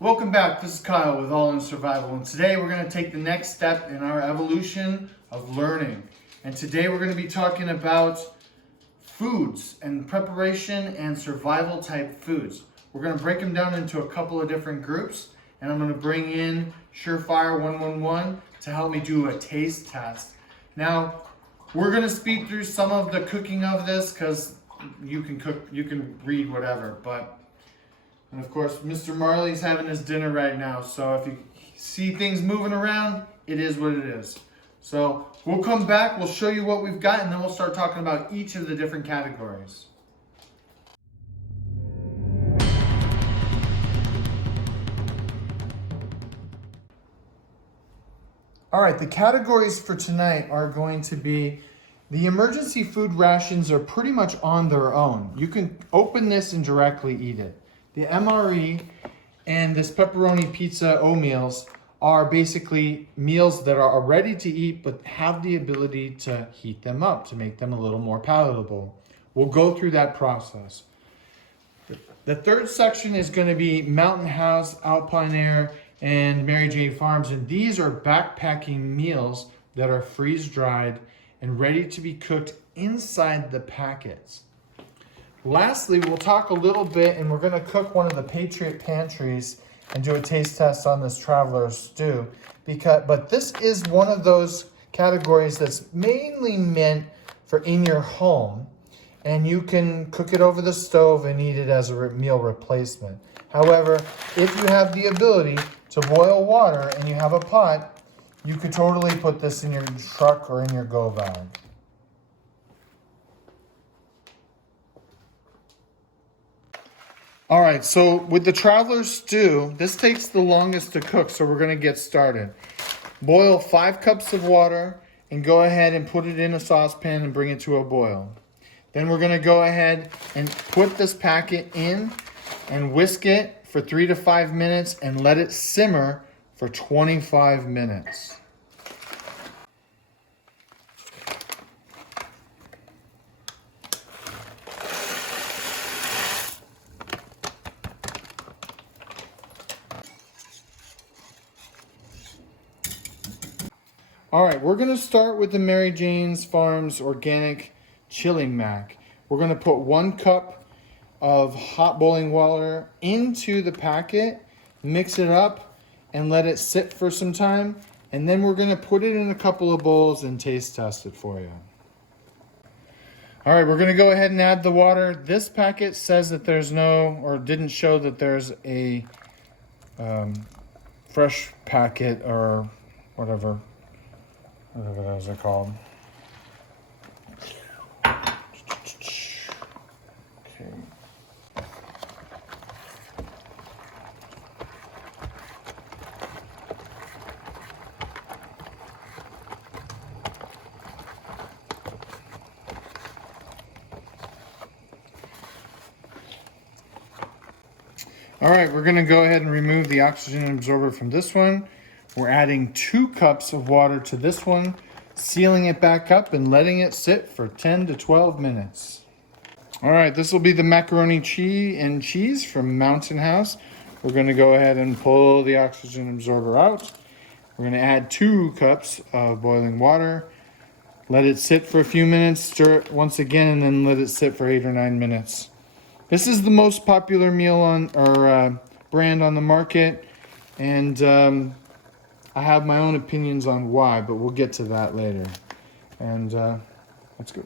Welcome back, this is Kyle with All In Survival, and today we're going to take the next step in our evolution of learning. And today we're going to be talking about foods and preparation and survival type foods. We're going to break them down into a couple of different groups, and I'm going to bring in Surefire 111 to help me do a taste test. Now, we're going to speed through some of the cooking of this because you can read whatever, and of course, Mr. Marley's having his dinner right now, so if you see things moving around, it is what it is. So we'll come back, we'll show you what we've got, and then we'll start talking about each of the different categories. All right, the categories for tonight are going to be the emergency food rations are pretty much on their own. You can open this and directly eat it. The MRE and this pepperoni pizza O-meals are basically meals that are ready to eat but have the ability to heat them up to make them a little more palatable. We'll go through that process. The third section is going to be Mountain House, Alpine Air, and Mary Jane Farms, and these are backpacking meals that are freeze-dried and ready to be cooked inside the packets. Lastly, we'll talk a little bit, and we're going to cook one of the Patriot Pantries and do a taste test on this Traveler stew. But this is one of those categories that's mainly meant for in your home, and you can cook it over the stove and eat it as a meal replacement. However, if you have the ability to boil water and you have a pot, you could totally put this in your truck or in your go bag. All right, so with the Traveler stew, this takes the longest to cook, so we're gonna get started. Boil 5 cups of water and go ahead and put it in a saucepan and bring it to a boil. Then we're gonna go ahead and put this packet in and whisk it for 3 to 5 minutes and let it simmer for 25 minutes. All right, we're gonna start with the Mary Jane's Farms Organic Chili Mac. We're gonna put 1 cup of hot boiling water into the packet, mix it up, and let it sit for some time. And then we're gonna put it in a couple of bowls and taste test it for you. All right, we're gonna go ahead and add the water. This packet says that there's no, or didn't show that there's a fresh packet or whatever those are called. Okay. All right, we're gonna go ahead and remove the oxygen absorber from this one. We're adding 2 cups of water to this one, sealing it back up and letting it sit for 10 to 12 minutes. All right, this will be the macaroni cheese from Mountain House. We're gonna go ahead and pull the oxygen absorber out. We're gonna add 2 cups of boiling water, let it sit for a few minutes, stir it once again, and then let it sit for 8 or 9 minutes. This is the most popular meal on or brand on the market, and I have my own opinions on why, but we'll get to that later. And let's go.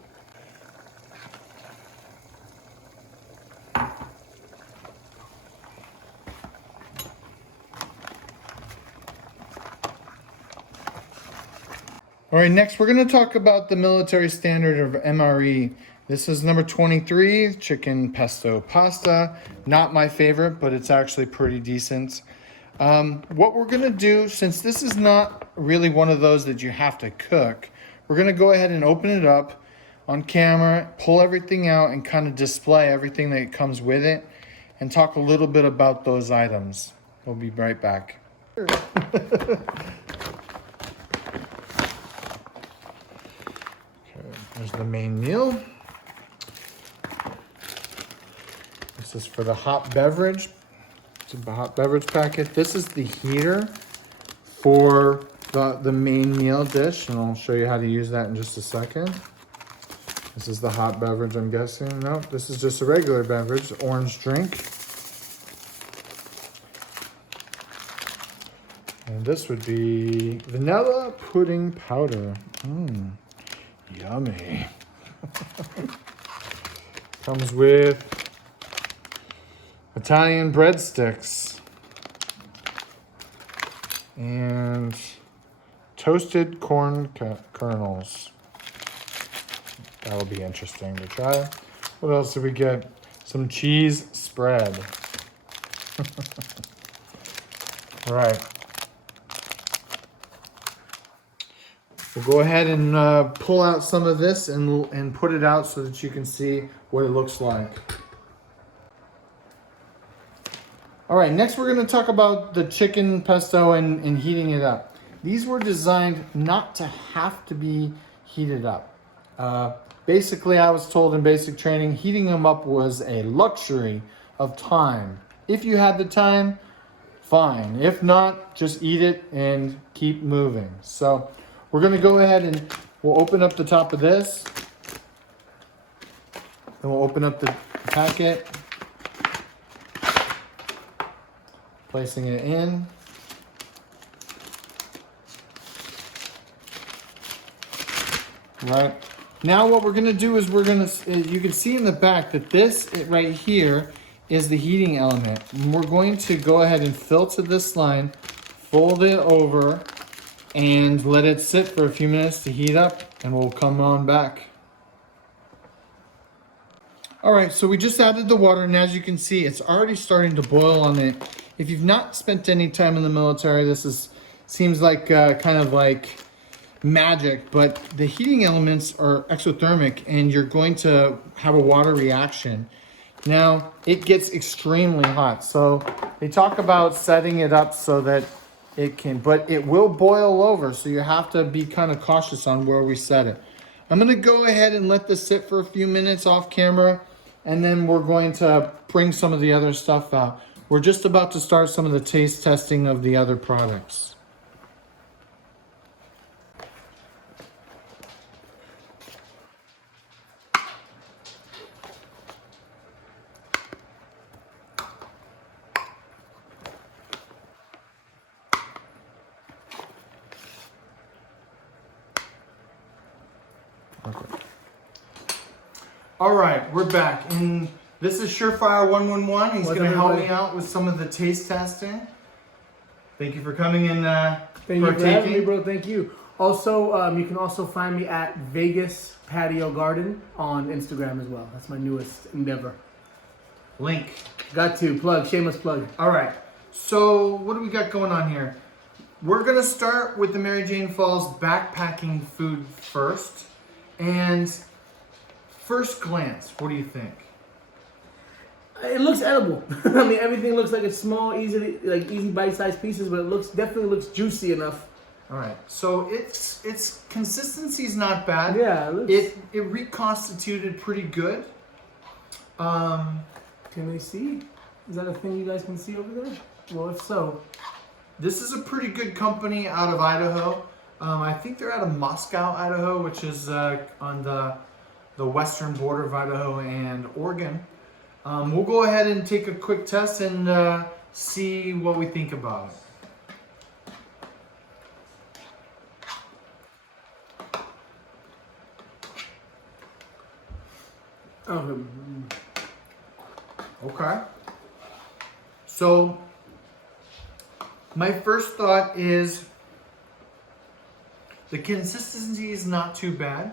All right, next we're going to talk about the military standard of MRE. This is number 23, chicken pesto pasta. Not my favorite, but it's actually pretty decent. What we're gonna do, since this is not really one of those that you have to cook, we're gonna go ahead and open it up on camera, pull everything out, and kind of display everything that comes with it, and talk a little bit about those items. We'll be right back. Okay, there's the main meal. This is for the hot beverage. It's a hot beverage packet. This is the heater for the main meal dish, and I'll show you how to use that in just a second. This is the hot beverage, I'm guessing. No, this is just a regular beverage, orange drink. And this would be vanilla pudding powder. Mmm, yummy. Comes with Italian breadsticks and toasted corn kernels. That'll be interesting to try. What else did we get? Some cheese spread. All right. We'll go ahead and pull out some of this and put it out so that you can see what it looks like. All right, next we're going to talk about the chicken pesto and heating it up. These were designed not to have to be heated up. Basically, I was told in basic training, heating them up was a luxury of time. If you had the time, fine. If not, just eat it and keep moving. So we're going to go ahead and we'll open up the top of this. Then we'll open up the packet. Placing it in. Right. Now what we're going to do is you can see in the back that this right here is the heating element. And we're going to go ahead and fill to this line, fold it over, and let it sit for a few minutes to heat up, and we'll come on back. All right, so we just added the water, and as you can see, it's already starting to boil on it. If you've not spent any time in the military, seems like kind of like magic, but the heating elements are exothermic and you're going to have a water reaction. Now, it gets extremely hot. So they talk about setting it up so that it can, but it will boil over. So you have to be kind of cautious on where we set it. I'm going to go ahead and let this sit for a few minutes off camera, and then we're going to bring some of the other stuff out. We're just about to start some of the taste testing of the other products. Okay. All right, we're back, and this is Surefire 111. He's going to help me out with some of the taste testing. Thank you for coming and Thank you for having me, bro. Thank you. Also, you can also find me at Vegas Patio Garden on Instagram as well. That's my newest endeavor. Link. Got to plug, shameless plug. All right. So what do we got going on here? We're going to start with the Mary Jane Falls backpacking food first. And first glance, what do you think? It looks edible. I mean, everything looks like it's small, easy bite-sized pieces, but it definitely looks juicy enough. All right, so its consistency is not bad. Yeah, it reconstituted pretty good. Can they see? Is that a thing you guys can see over there? Well, if so, this is a pretty good company out of Idaho. I think they're out of Moscow, Idaho, which is on the western border of Idaho and Oregon. We'll go ahead and take a quick test and see what we think about it. Okay. So my first thought is the consistency is not too bad.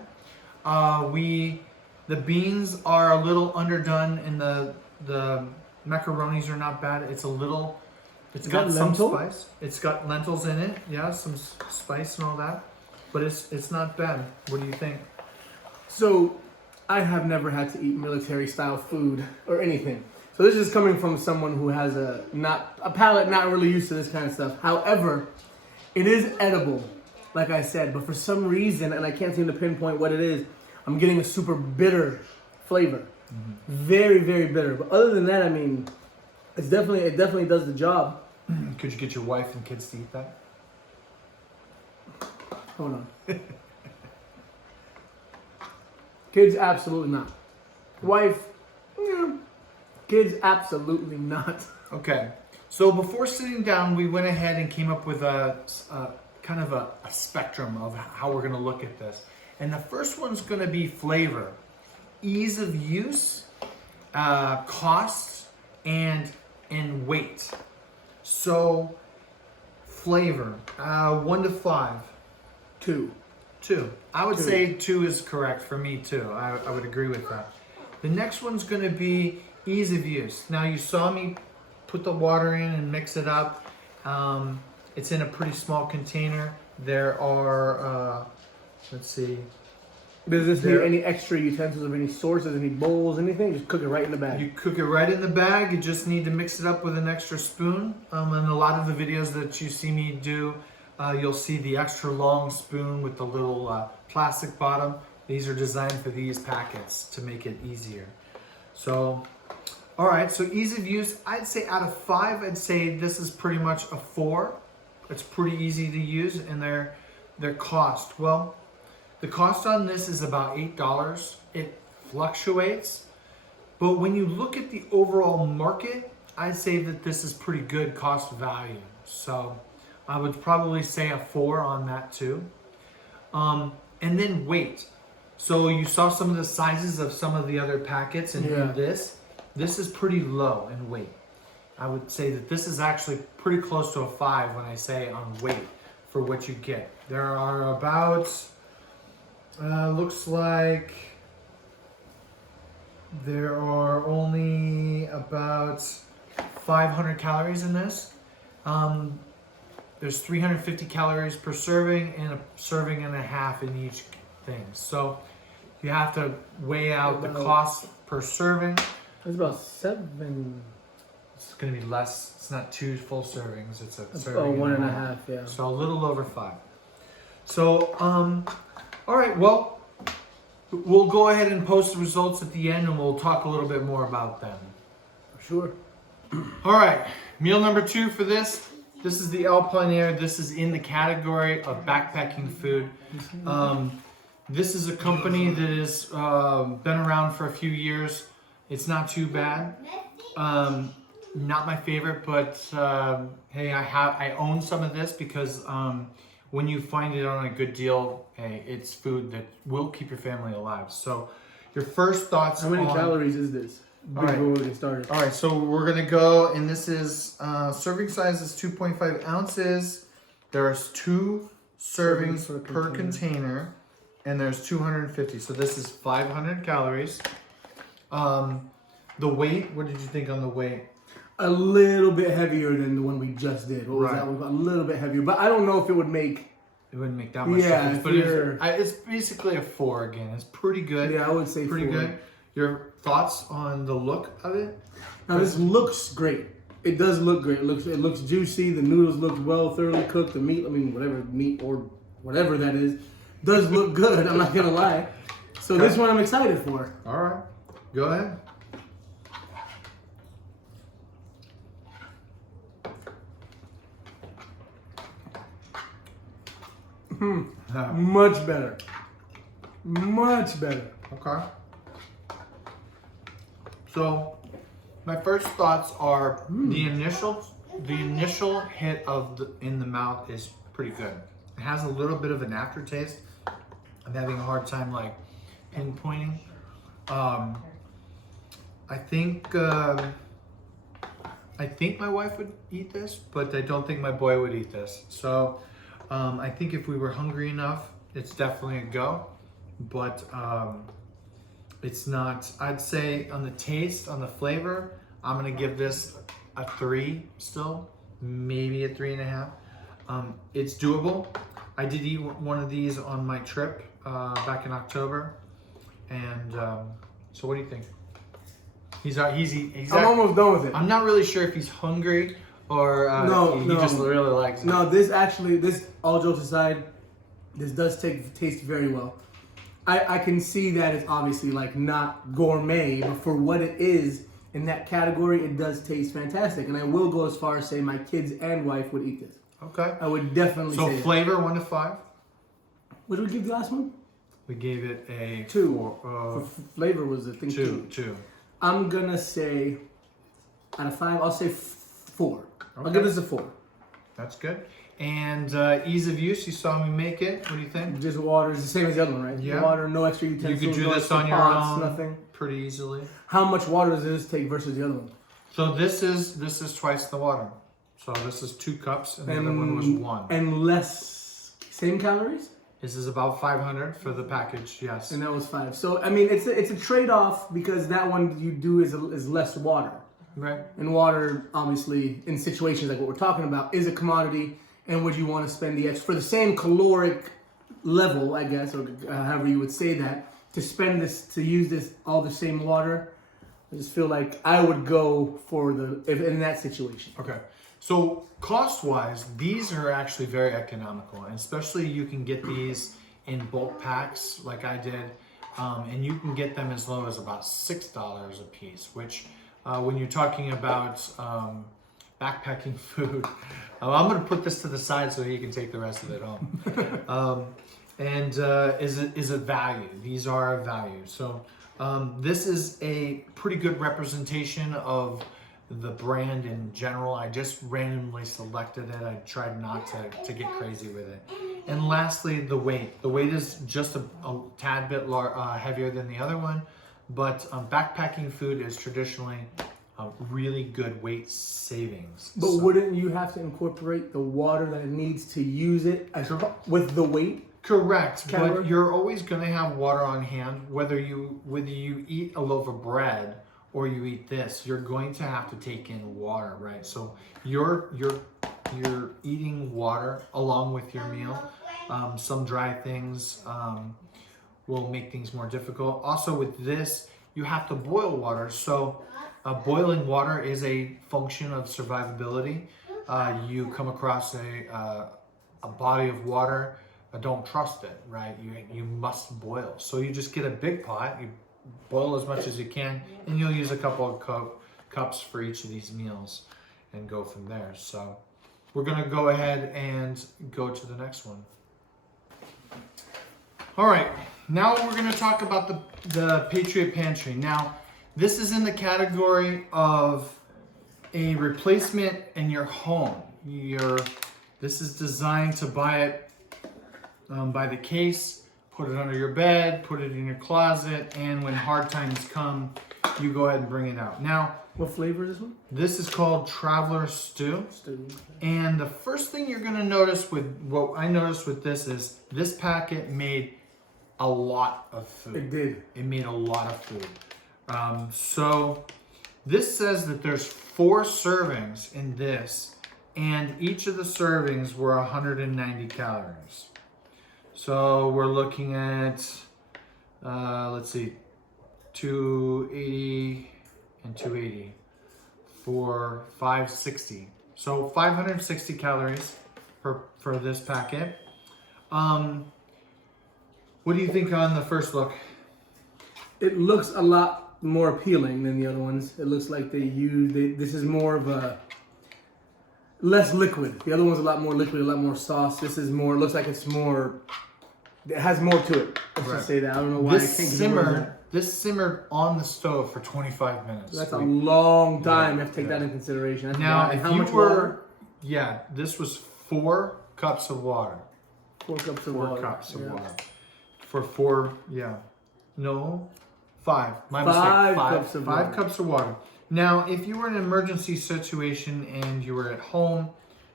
The beans are a little underdone, and the macaronis are not bad. It's got some spice. It's got lentils in it. Yeah, some spice and all that. But it's not bad. What do you think? So, I have never had to eat military style food or anything. So this is coming from someone who has a palate not really used to this kind of stuff. However, it is edible, like I said, but for some reason, and I can't seem to pinpoint what it is, I'm getting a super bitter flavor. Mm-hmm. Very, very bitter. But other than that, I mean, it definitely does the job. Could you get your wife and kids to eat that? Hold on. Kids, absolutely not. Wife, yeah. Kids, absolutely not. Okay. So before sitting down, we went ahead and came up with a kind of a spectrum of how we're going to look at this. And the first one's going to be flavor, ease of use, cost, and weight. So flavor, 1 to 5. 2. 2. I would 2. say 2 is correct for me too. I would agree with that. The next one's going to be ease of use. Now you saw me put the water in and mix it up. It's in a pretty small container. There are, let's see. Does this need any extra utensils of any sources, any bowls, anything? Just cook it right in the bag. You cook it right in the bag. You just need to mix it up with an extra spoon. And a lot of the videos that you see me do, you'll see the extra long spoon with the little plastic bottom. These are designed for these packets to make it easier. So, all right, so ease of use, I'd say out of 5, I'd say this is pretty much a 4. It's pretty easy to use. And their cost, well, the cost on this is about $8. It fluctuates, but when you look at the overall market, I'd say that this is pretty good cost value. So I would probably say a 4 on that too. And then weight. So you saw some of the sizes of some of the other packets, and Yeah. this is pretty low in weight. I would say that this is actually pretty close to a 5 when I say on weight for what you get. There are about, looks like there are only about 500 calories in this. There's 350 calories per serving and a serving and a half in each thing. So you have to weigh out the cost per serving. It's about 7. It's going to be less. It's not 2 full servings. It's a Oh, serving 1.5, yeah. So a little over 5. So, all right. Well, we'll go ahead and post the results at the end, and we'll talk a little bit more about them. Sure. All right. Meal number 2 for this. This is the Alpine Air. This is in the category of backpacking food. This is a company that has been around for a few years. It's not too bad. Not my favorite, but hey, I own some of this because when you find it on a good deal, hey, it's food that will keep your family alive. So, your first thoughts? How many calories is this? Before we get started. All right, so we're gonna go, and this is serving size is 2.5 ounces. There's 2 servings per container, and there's 250. So this is 500 calories. The weight, what did you think on the weight? A little bit heavier than the one we just did. What was Right. that one? A little bit heavier, but I don't know if it would make. It wouldn't make that much Yeah, difference, but it's basically a 4 again. It's pretty good. Yeah, I would say pretty 4. good. Your thoughts on the look of it? Now this looks great. It does look great. It looks juicy. The noodles look well, thoroughly cooked. The meat, I mean, whatever meat or whatever that is, does look good. I'm not gonna lie. So this one I'm excited for. All right, go ahead. Much better. Much better. Okay. So, my first thoughts are the initial hit of in the mouth is pretty good. It has a little bit of an aftertaste. I'm having a hard time like pinpointing. I think my wife would eat this, but I don't think my boy would eat this. So, I think if we were hungry enough, it's definitely a go. But it's not, I'd say on the taste, on the flavor, I'm gonna give this a 3 still, maybe a 3.5. It's doable. I did eat one of these on my trip back in October. And so what do you think? He's I'm almost done with it. I'm not really sure if he's hungry or he just really likes it. No, this all jokes aside, this does taste very well. I can see that it's obviously like not gourmet, but for what it is, in that category, it does taste fantastic. And I will go as far as say my kids and wife would eat this. Okay. I would definitely So say that. flavor 1 to 5. What did we give the last one? We gave it a 2. four, Flavor was the thing. 2. I'm gonna say out of 5, I'll say 4. I'll Okay. give this a 4. That's good. And ease of use, you saw me make it. What do you think? Just water is the same as the other one, right? Yeah. Water, no extra You utensils. could do no this extra on your pots, own Nothing. pretty easily. How much water does this take versus the other one? So this is twice the water. So this is 2 cups, and the other one was 1. And less, same calories? This is about 500 for the package. Yes. And that was 5. So, I mean, it's a trade-off because that one you do is less water. Right. And water, obviously, in situations like what we're talking about, is a commodity. And would you want to spend the extra, for the same caloric level, I guess, or however you would say that, to use this, all the same water? I just feel like I would go for if in that situation. Okay. So cost-wise, these are actually very economical, and especially you can get these in bulk packs like I did, and you can get them as low as about $6 a piece, which when you're talking about backpacking food, I'm going to put this to the side so you can take the rest of it home. Is a value. These are a value. So this is a pretty good representation of the brand in general. I just randomly selected it. I tried not to get crazy with it. And lastly, the weight. The weight is just a tad bit heavier than the other one, but backpacking food is traditionally a really good weight savings. But wouldn't you have to incorporate the water that it needs to use it with the weight? Correct, Category? but you're always going to have water on hand, whether you eat a loaf of bread or you eat this. You're going to have to take in water, right? So you're eating water along with your meal. Some dry things will make things more difficult. Also, with this, you have to boil water. So boiling water is a function of survivability. You come across a body of water. Don't trust it, right? You must boil. So you just get a big pot, you boil as much as you can, and you'll use a couple of cups for each of these meals and go from there. So we're gonna go ahead and go to the next one. All right, now we're gonna talk about the Patriot Pantry. Now, this is in the category of a replacement in your home. This is designed to buy it by the case, put it under your bed, put it in your closet, and when hard times come, you go ahead and bring it out. Now, What flavor is this one? this is called Traveler Stew. And the first thing you're gonna notice what I noticed with this is this packet made a lot of food. It did. It made a lot of food. So this says that there's 4 servings in this, and each of the servings were 190 calories. So we're looking at, let's see, 280 and 280 for 560. So 560 calories for this packet. What do you think on the first look? It looks a lot more appealing than the other ones. It looks like this is more of a less liquid. The other one's a lot more liquid, a lot more sauce. This is more, looks like it has more to it. Let's Right. just say that. I don't know why I can't get the word out. This simmered on the stove for 25 minutes. That's a long time. You have to take Yeah. that in consideration. That's Now, why. if How you much were, water? yeah, this was 4 cups of water. 4 cups of 4 water. cups of Yeah. water. For 4, yeah. No, 5. My 5 mistake. cups of 5 water. cups of water. Now, if you were in an emergency situation and you were at home,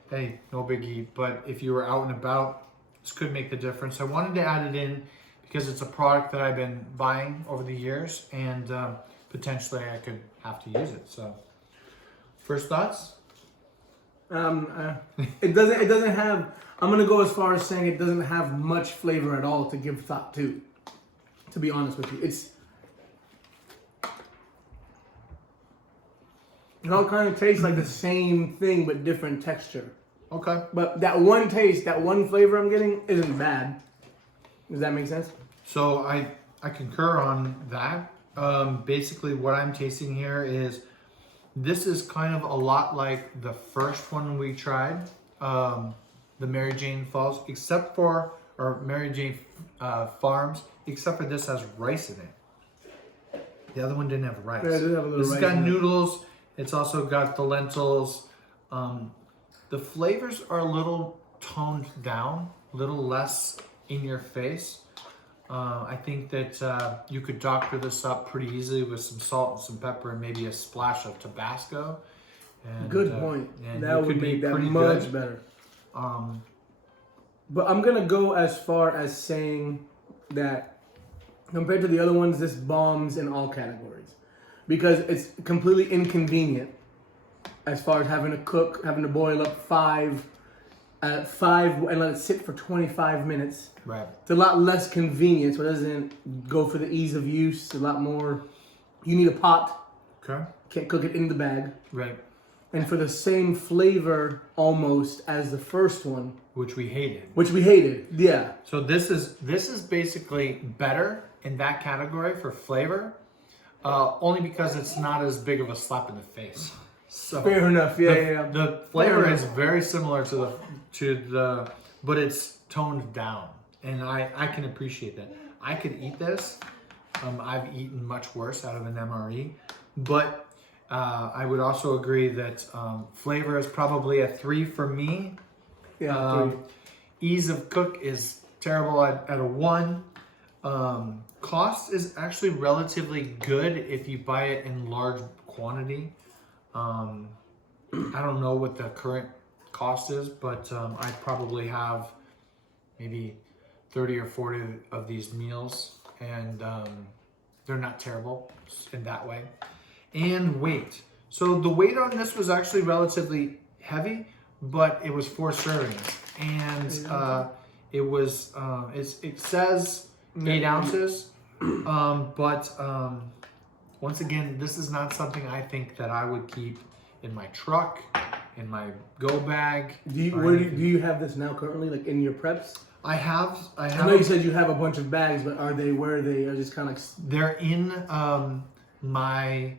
hey, no biggie. But if you were out and about, this could make the difference. I wanted to add it in because it's a product that I've been buying over the years, and potentially I could have to use it. So, first thoughts? It doesn't have. I'm gonna go as far as saying it doesn't have much flavor at all to give thought to. To be honest with you, it all kind of tastes like the same thing but different texture. Okay. But that one taste, that one flavor I'm getting isn't bad. Does that make sense? So I concur on that. Basically, what I'm tasting here is This is kind of a lot like the first one we tried, the Mary Jane Falls, or Mary Jane Farms, except for this has rice in it. The other one didn't have rice. Yeah, it did have a little This rice has got in it. noodles. It's also got the lentils. The flavors are a little toned down, a little less in your face. I think that you could doctor this up pretty easily with some salt and some pepper and maybe a splash of Tabasco. And, Good point. and That you would could be make that pretty much good. better. Um, But I'm gonna go as far as saying that compared to the other ones, this bombs in all categories because it's completely inconvenient as far as having to cook, having to boil up five and let it sit for 25 minutes. right. It's a lot less convenient, so it doesn't go for the ease of use. A lot more. You need a pot. Okay. Can't cook it in the bag. Right. And for the same flavor almost as the first one, Which we hated. which we hated. Yeah. So this is basically better in that category for flavor, only because it's not as big of a slap in the face. So Fair enough. Yeah, yeah. the flavor Fair is enough. very similar to the, but it's toned down, and I can appreciate that. I could eat this. I've eaten much worse out of an MRE, but I would also agree that flavor is probably a 3 for me. Yeah. Ease of cook is terrible at a 1. Cost is actually relatively good if you buy it in large quantity. I don't know what the current cost is, but I probably have maybe 30 or 40 of these meals, and they're not terrible in that way. And weight. So the weight on this was actually relatively heavy, but it was 4 servings, and it was it says 8 ounces, but once again, this is not something I think that I would keep in my truck, in my go bag. Do you have this now currently, like in your preps? I have. I know you said you have a bunch of bags, but where are they? Are just kind of like. They're in my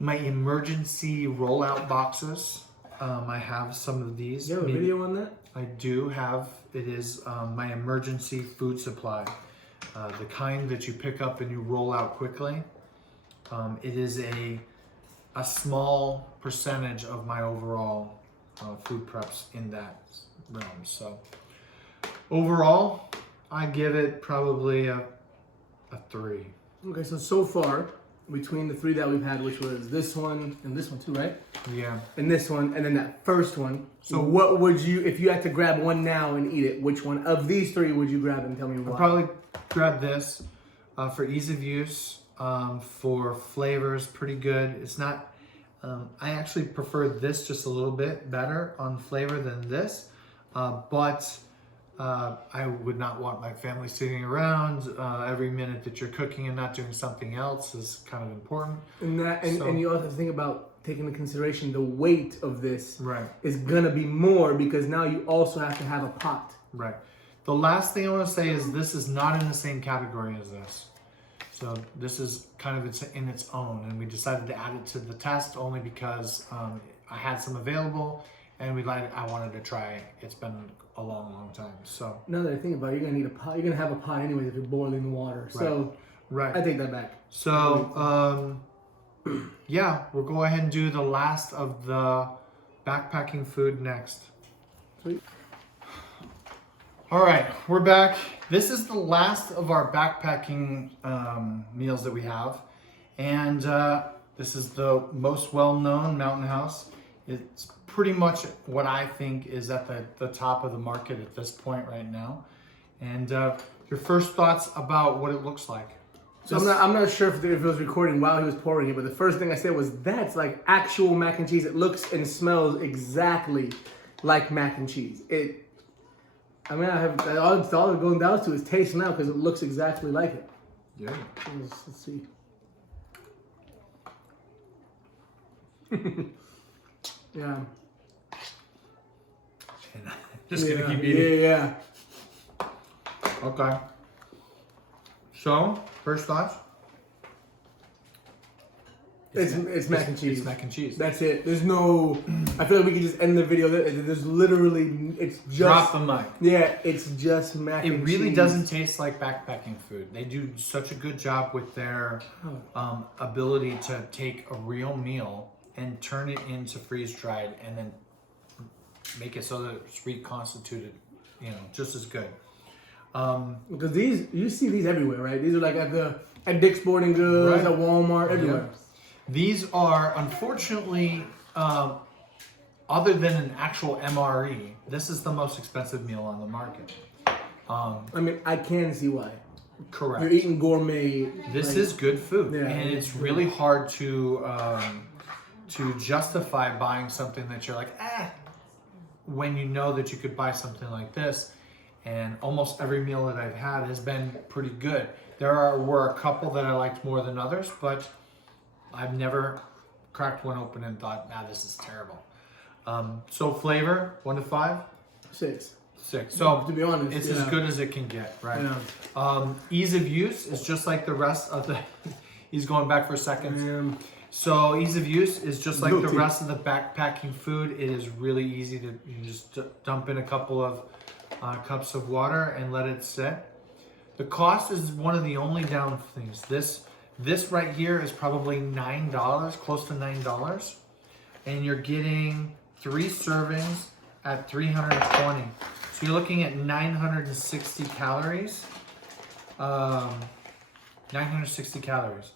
emergency rollout boxes. I have some of these. You have a video on that? I do have. It is my emergency food supply, the kind that you pick up and you roll out quickly. It is a small percentage of my overall food preps in that realm. So overall, I give it probably a 3. Okay, so far between the 3 that we've had, which was this one and this one too, right? Yeah. And this one, and then that first one. So- So what would you, if you had to grab one now and eat it, which one of these 3 would you grab and tell me I'll why? probably grab this for ease of use, for flavors, pretty good. It's not. I actually prefer this just a little bit better on flavor than this, but I would not want my family sitting around every minute that you're cooking and not doing something else is kind of important. And you also have to think about taking into consideration the weight of this Right. is gonna be more because now you also have to have a pot. Right. The last thing I want to say is this is not in the same category as this. So this is kind of in its own, and we decided to add it to the test only because I had some available, and I wanted to try it. It's been a long, long time. So Now that I think about it, you're gonna need a pot. You're gonna have a pot anyways if you're boiling water. So right. I take that back. So yeah, we'll go ahead and do the last of the backpacking food next. Sweet. All right, we're back. This is the last of our backpacking meals that we have. And this is the most well-known Mountain House. It's pretty much what I think is at the top of the market at this point right now. And your first thoughts about what it looks like? So I'm not sure if it was recording while he was pouring it, but the first thing I said was that's like actual mac and cheese. It looks and smells exactly like mac and cheese. I mean, all it's going down to is taste now because it looks exactly like it. Yeah. Let's see. Yeah. Just gonna keep eating. Yeah. Okay. So, first thoughts? It's mac and cheese. It's mac and cheese. That's it. There's no. I feel like we could just end the video there. There's literally. It's just. Drop the mic. Yeah, it's just mac and cheese. It really doesn't taste like backpacking food. They do such a good job with their ability to take a real meal and turn it into freeze dried and then make it so that it's reconstituted, just as good. Because you see these everywhere, right? These are like at Dick's Sporting Goods, Right. at Walmart, everywhere. These are, unfortunately, other than an actual MRE, this is the most expensive meal on the market. I mean, I can see why. Correct. You're eating gourmet. This is good food, Yeah, and it's it's really hard to justify buying something that you're like, when you know that you could buy something like this. And almost every meal that I've had has been pretty good. Were a couple that I liked more than others, but I've never cracked one open and thought, this is terrible. So flavor, 1 to 5? 6. 6. So To be honest, it's as good as it can get, right? Yeah. Ease of use is just like the rest of the. He's going back for a second. Um, So ease of use is just like the Guilty. rest of the backpacking food. It is really easy to just dump in a couple of cups of water and let it sit. The cost is one of the only down things. This right here is probably $9, close to $9, and you're getting 3 servings at 320. So you're looking at 960 calories. 960 calories.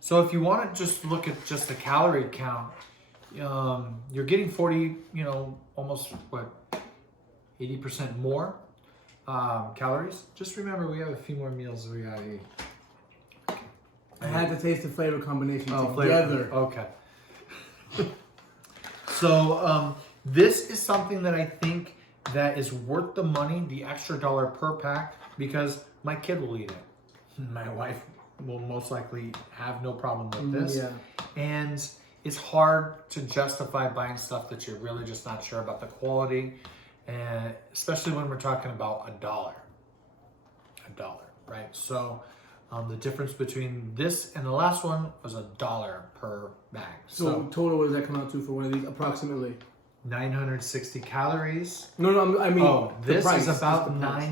So if you want to just look at just the calorie count, you're getting 40, almost 80% more calories. Just remember, we have a few more meals we gotta eat. I had to taste the flavor combination Flavor. together. Okay. So this is something that I think that is worth the money, the extra $1 per pack, because my kid will eat it. My wife will most likely have no problem with this. Yeah. And it's hard to justify buying stuff that you're really just not sure about the quality, and especially when we're talking about $1, right? So the difference between this and the last one was $1 per bag. So total, what does that come out to for one of these, approximately? 960 calories. No, I mean, this the price, is about just the price.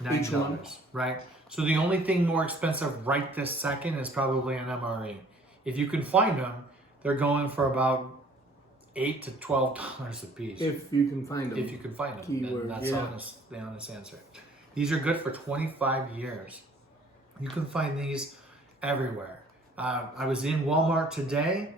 $9. $9, Each one? right? So the only thing more expensive right this second is probably an MRE. If you can find them, they're going for about $8 to $12 a piece. If you can find them. If you can find them, Keyword, and that's yeah. the honest answer. These are good for 25 years. You can find these everywhere. I was in Walmart today,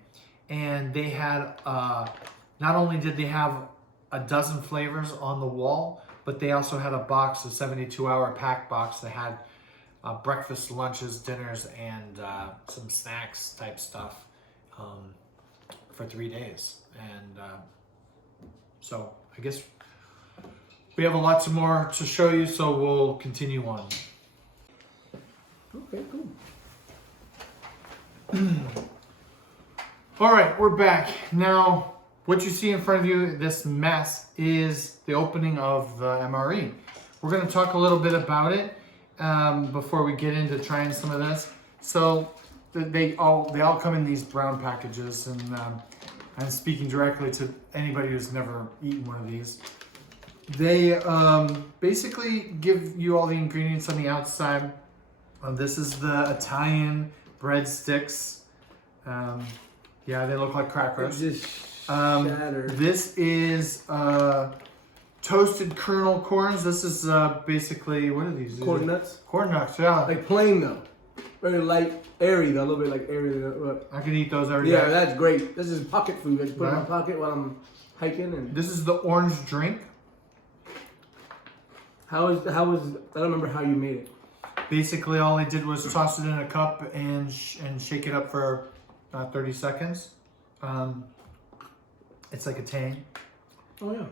and they had not only did they have a dozen flavors on the wall, but they also had a box, a 72-hour pack box that had breakfast, lunches, dinners, and some snacks type stuff for 3 days. And so I guess we have lots more to show you, so we'll continue on. Okay, cool. All right, we're back. Now, what you see in front of you, this mess, is the opening of the MRE. We're going to talk a little bit about it before we get into trying some of this. So they all come in these brown packages, and I'm speaking directly to anybody who's never eaten one of these. They basically give you all the ingredients on the outside. This is the Italian breadsticks. Yeah, they look like crackers. Just shattered. This is toasted kernel corns. This is basically, what are these? Corn nuts. Corn nuts, yeah. Like plain though. Very light, airy though. A little bit like airy. I can eat those every Yeah, day. that's great. This is pocket food. I just put it in my Right. pocket while I'm hiking. And This is the orange drink. how was I don't remember how you made it. Basically, all I did was toss it in a cup and shake it up for 30 seconds. It's like a Tang. Oh yeah.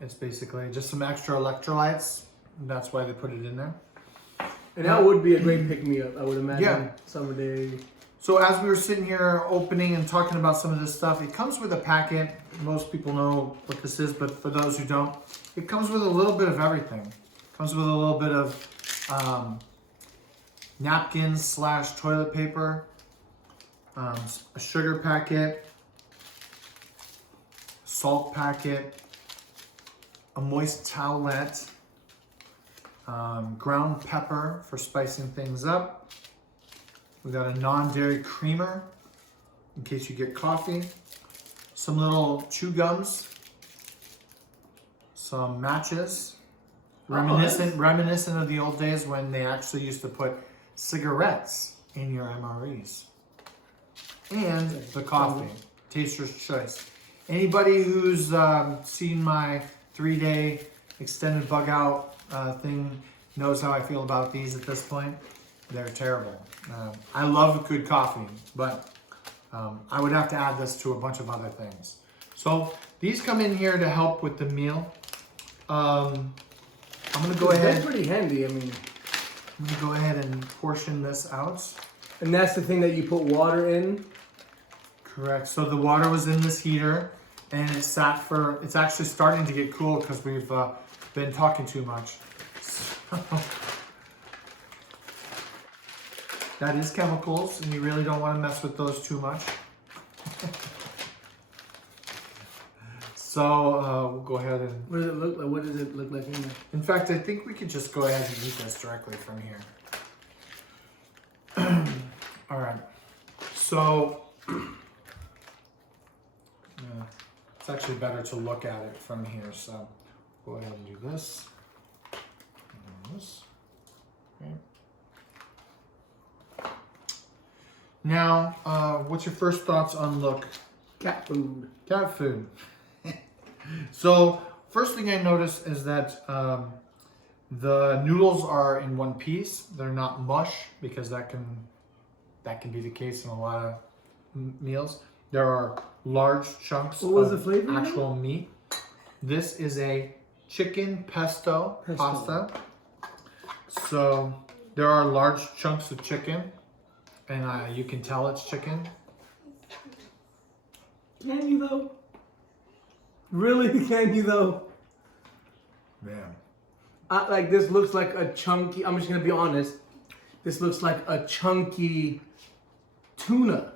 It's basically just some extra electrolytes. That's why they put it in there. And that would be a great pick-me-up, I would imagine. Yeah. Summer day. So as we were sitting here opening and talking about some of this stuff, it comes with a packet. Most people know what this is, but for those who don't, it comes with a little bit of everything. It comes with a little bit of napkins / toilet paper. a sugar packet, salt packet, a moist towelette, ground pepper for spicing things up. We got a non-dairy creamer in case you get coffee, some little chew gums, some matches, reminiscent of the old days when they actually used to put cigarettes in your MREs, and the coffee, taster's choice. Anybody who's seen my 3-day extended bug out thing knows how I feel about these at this point. They're terrible. I love good coffee, but I would have to add this to a bunch of other things. So these come in here to help with the meal. I'm gonna go ahead. That's pretty handy. I mean, I'm gonna go ahead and portion this out. and that's the thing that you put water in. Correct. So the water was in this heater, and it sat for. It's actually starting to get cool because we've been talking too much. So, that is chemicals, and you really don't want to mess with those too much. So we'll go ahead and. What does it look like? What does it look like in there? In fact, I think we could just go ahead and eat this directly from here. All right. So it's actually better to look at it from here. So go ahead and do this. And this. Okay. Now, what's your first thoughts on look? Cat food. Cat food. So first thing I noticed is that the noodles are in one piece. They're not mush, because that can be the case in a lot of meals. There are large chunks What was of the flavor again? actual meat. This is a chicken pesto pasta. So there are large chunks of chicken, and you can tell it's chicken. Can you though? Really? Can you though? Man. Like this looks like a chunky. I'm just gonna be honest. This looks like a chunky tuna.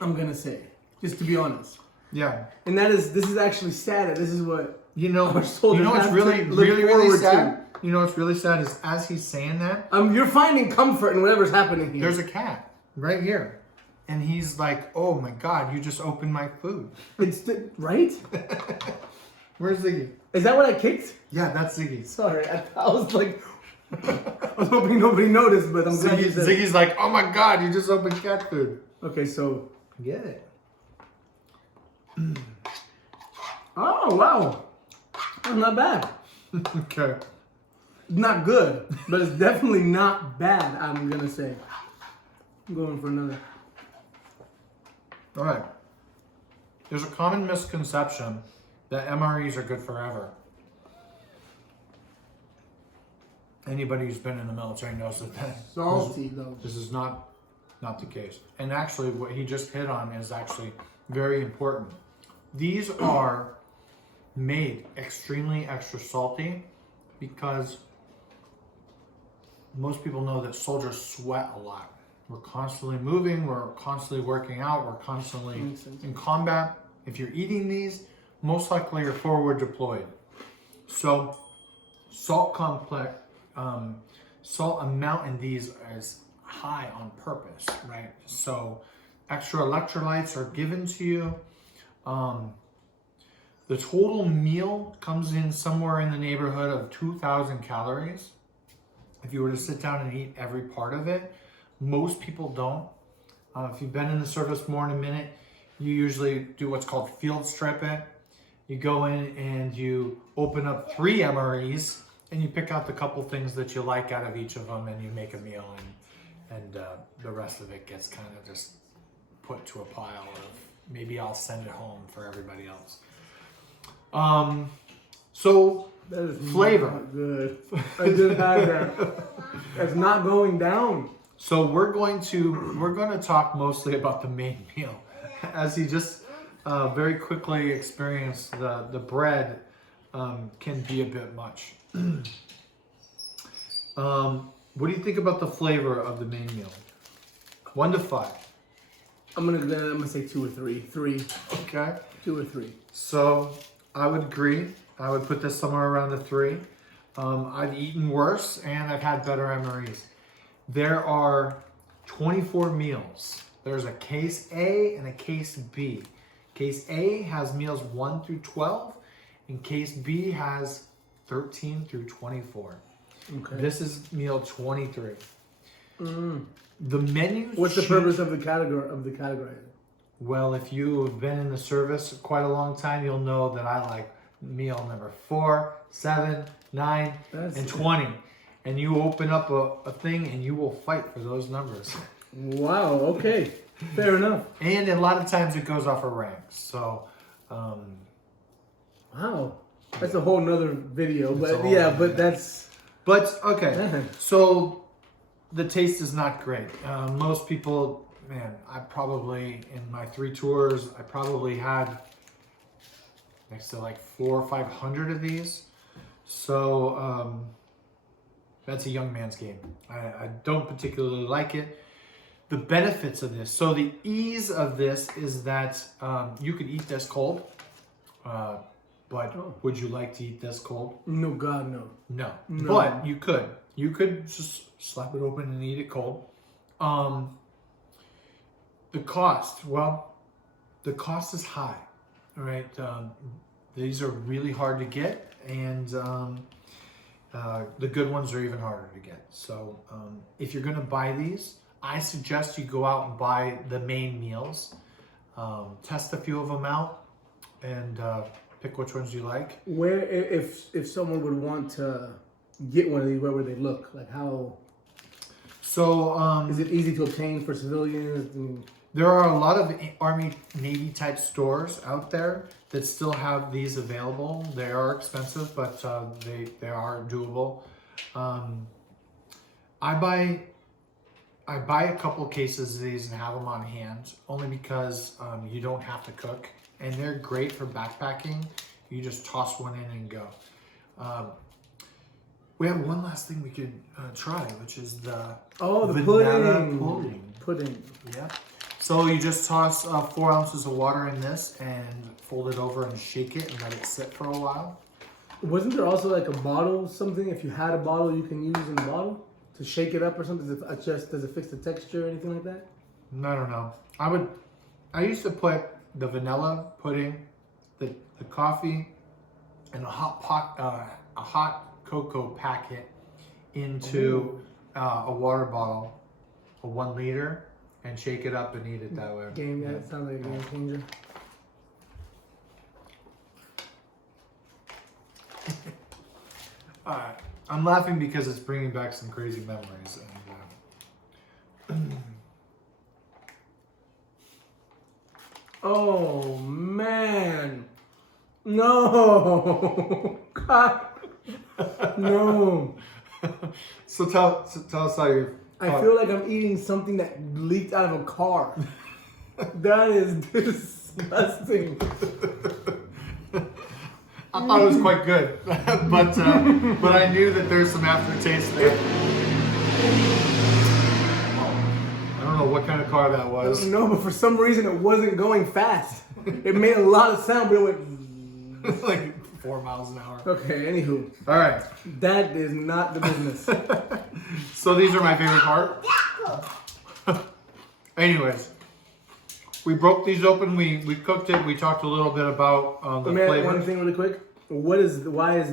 I'm gonna say, just to be honest. Yeah. And this is actually sad. This is what You know, our soldiers what's have really, to look really forward sad? You know what's really sad is as he's saying that, You're finding comfort in whatever's happening here. there's a cat right here. And he's like, oh my God, you just opened my food. Right? Where's Ziggy? Is that what I kicked? Yeah, that's Ziggy. Sorry, I was like, I was hoping nobody noticed, but I'm glad you said. Ziggy's like, oh my God, you just opened cat food. Okay, so Get it. oh wow, that's not bad. Okay. Not good, but it's definitely not bad. I'm gonna say. I'm going for another. All right. There's a common misconception that MREs are good forever. Anybody who's been in the military knows that Salty though. this is not the case. And actually, what he just hit on is actually very important. These are made extremely extra salty because most people know that soldiers sweat a lot. We're constantly moving, we're constantly working out, we're constantly Makes sense. in combat. If you're eating these, most likely you're forward deployed. So salt amount in these is high on purpose, right? So extra electrolytes are given to you. The total meal comes in somewhere in the neighborhood of 2,000 calories. If you were to sit down and eat every part of it, most people don't. If you've been in the service more than a minute, you usually do what's called field strip it. You go in and you open up 3 MREs and you pick out the couple things that you like out of each of them, and you make a meal, and the rest of it gets kind of just put to a pile of maybe I'll send it home for everybody else. So That is flavor. not good. I just had that. That's not going down. So we're going to talk mostly about the main meal, as he just very quickly experienced. The bread can be a bit much. What do you think about the flavor of the main meal? 1 to 5. I'm gonna say 2 or 3. 3. Okay. 2 or 3. So I would agree. I would put this somewhere around the 3. I've eaten worse and I've had better MREs. There are 24 meals. There's a case A and a case B. Case A has meals 1 through 12, and case B has 13 through 24. Okay. This is meal 23. Mm. The menu. What's the purpose of the category? Well, if you've been in the service quite a long time, you'll know that I like meal number 4, 7, 9, and 20. And you open up a thing and you will fight for those numbers. Wow, okay. Fair enough. And a lot of times it goes off a rank. So, wow. That's a whole nother video. But whole yeah, other but video. that's... But, okay. Man. So, the taste is not great. Most people, man, I probably, in my 3 tours, I probably had next to like 400 or 500 of these. So, that's a young man's game. I don't particularly like it. The benefits of this. So the ease of this is that you could eat this cold. But would you like to eat this cold? No, God, no. No. No. But you could. You could just slap it open and eat it cold. The cost. Well, the cost is high. All right. These are really hard to get. And the good ones are even harder to get. So if you're going to buy these, I suggest you go out and buy the main meals. Test a few of them out and pick which ones you like. Where, if someone would want to get one of these, where would they look? Like how? So is it easy to obtain for civilians? There are a lot of Army, Navy type stores out there that still have these available. They are expensive, but they are doable. I buy a couple cases of these and have them on hand, only because you don't have to cook, and they're great for backpacking. You just toss one in and go. We have one last thing we could try, which is the vanilla pudding. Yeah. So you just toss 4 ounces of water in this and fold it over and shake it and let it sit for a while. Wasn't there also like a bottle, something? If you had a bottle, you can use in the bottle to shake it up or something. Does it fix the texture or anything like that? I don't know. I used to put the vanilla pudding, the coffee, and a hot cocoa packet into a water bottle, a 1 liter. And shake it up and eat it that way. That sounds like a game changer. Alright. I'm laughing because it's bringing back some crazy memories. And, oh, man. No. God. No. So tell us how you... I feel like I'm eating something that leaked out of a car. That is disgusting. I thought it was quite good, but I knew that there's some aftertaste there. I don't know what kind of car that was. No, but for some reason it wasn't going fast. It made a lot of sound, but it went like 4 miles an hour. Okay, anywho. All right. That is not the business. So these are my favorite part. Anyways, we broke these open. We cooked it. We talked a little bit about the flavors. One thing really quick. Why is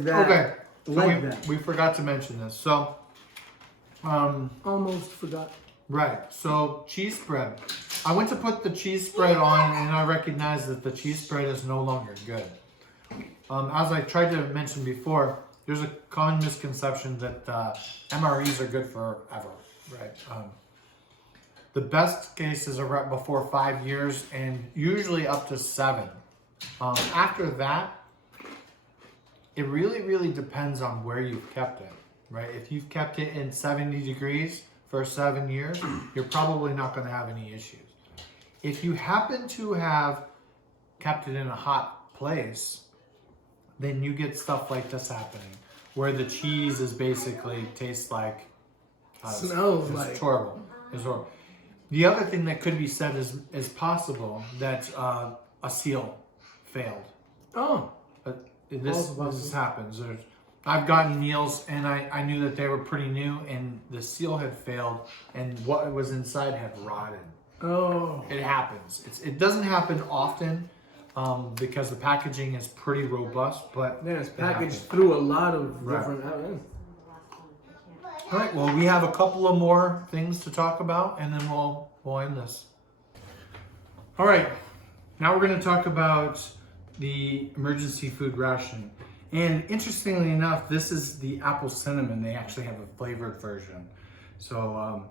that okay. like that? We forgot to mention this. So, almost forgot. Right. So cheese spread. I went to put the cheese spread on, and I recognized that the cheese spread is no longer good. As I tried to mention before, there's a common misconception that MREs are good forever, right? The best cases are right before 5 years, and usually up to 7. After that, it really depends on where you've kept it, right? If you've kept it in 70 degrees for 7 years, you're probably not going to have any issues. If you happen to have kept it in a hot place, then you get stuff like this happening, where the cheese is basically tastes like smells like horrible. It's horrible. The other thing that could be said is possible that a seal failed. Oh. This happens. I've gotten meals and I knew that they were pretty new and the seal had failed and what was inside had rotted. Oh. It happens. It doesn't happen often because the packaging is pretty robust, but Yeah, it's packaged through a lot of different. All right. Well, we have a couple of more things to talk about, and then we'll end this. All right. Now we're going to talk about the emergency food ration. And interestingly enough, this is the apple cinnamon. They actually have a flavored version. So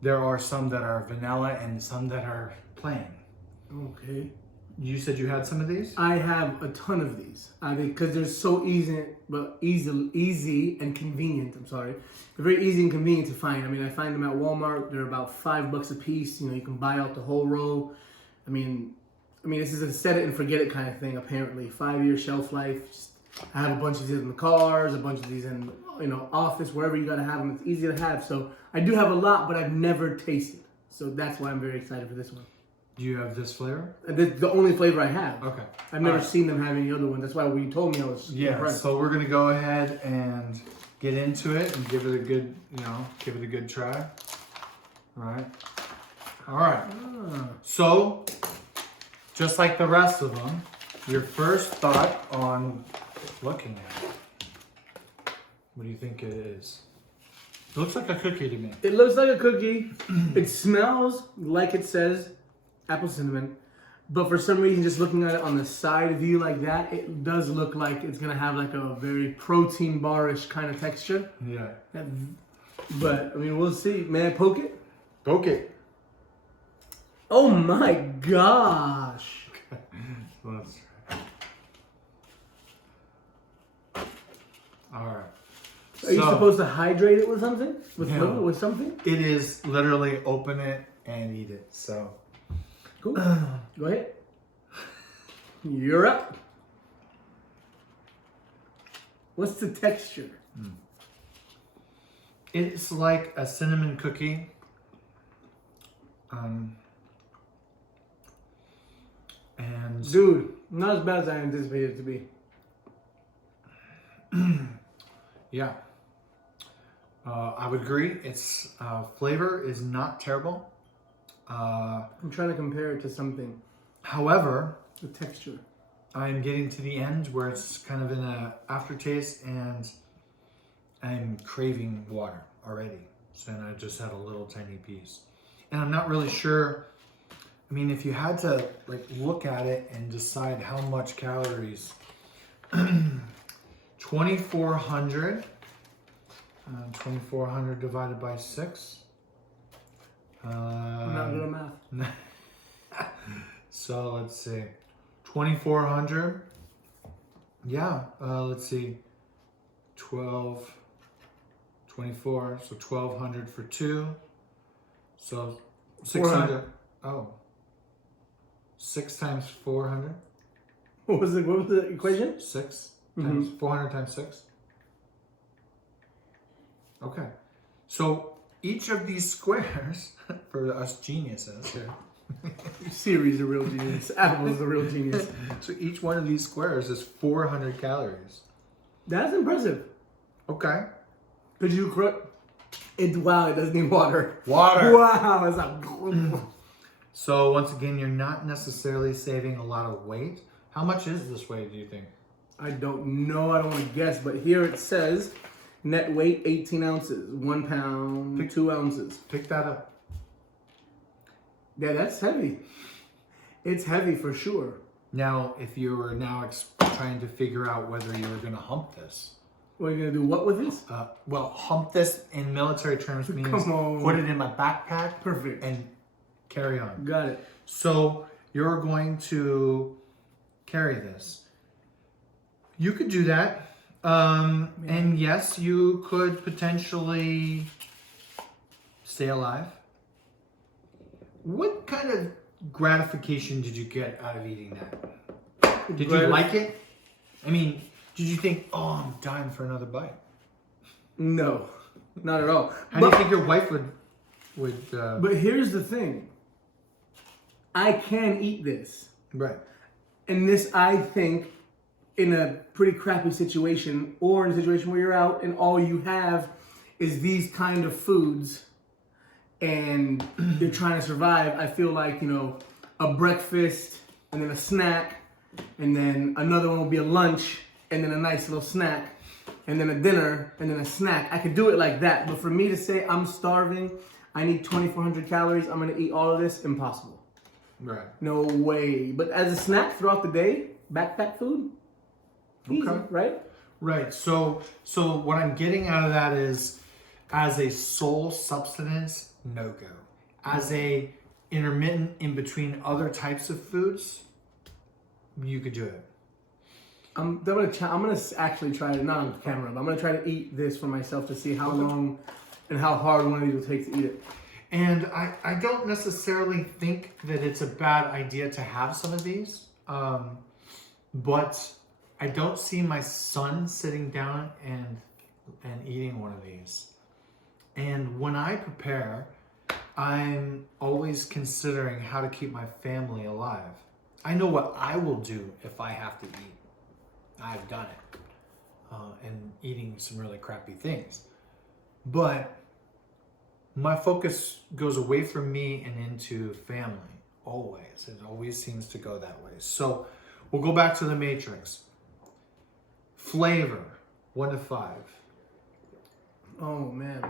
there are some that are vanilla and some that are plain. Okay. You said you had some of these? I have a ton of these because they're so easy and convenient. I'm sorry, they're very easy and convenient to find. I mean, I find them at Walmart. They're about $5 a piece. You know, you can buy out the whole row. I mean, this is a set it and forget it kind of thing. Apparently, 5-year shelf life. I have a bunch of these in the cars, a bunch of these in office, wherever you gotta have them. It's easy to have. So I do have a lot, but I've never tasted. So that's why I'm very excited for this one. Do you have this flavor? The only flavor I have. Okay. I've never seen them have any other one. That's why when you told me, I was impressed. So we're gonna go ahead and get into it and give it a good, try. All right. So, just like the rest of them, your first thought on looking at it. What do you think it is? It looks like a cookie to me. It looks like a cookie. It smells like it says apple cinnamon. But for some reason, just looking at it on the side view like that, it does look like it's going to have like a very protein bar-ish kind of texture. Yeah. But, we'll see. May I poke it? Poke it. Oh my gosh. Let's try. All right. Are you supposed to hydrate it with something? With No. liquid? With something? It is literally open it and eat it. So. Cool. Go ahead. You're up. What's the texture? It's like a cinnamon cookie. And Dude, not as bad as I anticipated it to be. yeah, I would agree. Its flavor is not terrible. I'm trying to compare it to something. However, The texture. I'm getting to the end where it's kind of in a aftertaste and I'm craving water already. So then I just had a little tiny piece. And I'm not really sure. I mean, if you had to look at it and decide how much calories, 2,400 divided by 6. I'm not good at math. So let's see, 2,400. Yeah, let's see, 12, 24. So 1,200 for 2. So 600. Oh. 6 times 400. What was the equation? 6 times 400 times 6. Okay. So each of these squares, for us geniuses here. Siri's a real genius. Apple's a real genius. So each one of these squares is 400 calories. That's impressive. Okay. Could you wow, it doesn't need water. Water. Wow, it's like So once again, you're not necessarily saving a lot of weight. How much is this weight, do you think? I don't know, I don't want to guess, but here it says net weight 18 ounces, 1 pound, 2 ounces. Pick that up. Yeah, that's heavy. It's heavy for sure. Now, if you were now trying to figure out whether you were going to hump this. What are you going to do? What with this? Well, hump this in military terms means put it in my backpack. Perfect. And carry on. Got it. So you're going to carry this. You could do that. And yes, you could potentially stay alive. What kind of gratification did you get out of eating that? Did you like it? I mean, did you think, oh, I'm dying for another bite? No, not at all. How do you think your wife would would. But here's the thing. I can eat this. Right. And this, I think, in a pretty crappy situation, or in a situation where you're out and all you have is these kind of foods and you're trying to survive, I feel like, a breakfast and then a snack and then another one will be a lunch and then a nice little snack and then a dinner and then a snack. I could do it like that. But for me to say I'm starving, I need 2,400 calories, I'm going to eat all of this, impossible. Right. No way. But as a snack throughout the day, backpack food, easy, Okay. right? Right. So what I'm getting out of that is, as a sole subsistence, no go. As a intermittent in between other types of foods, you could do it. I'm gonna actually try it, not on camera, but I'm gonna try to eat this for myself to see how long and how hard one of these will take to eat it. And I don't necessarily think that it's a bad idea to have some of these, but I don't see my son sitting down and eating one of these. And when I prepare, I'm always considering how to keep my family alive. I know what I will do if I have to eat. I've done it, and eating some really crappy things. But my focus goes away from me and into family, always. It always seems to go that way. So we'll go back to the matrix. Flavor, 1 to 5. Oh man.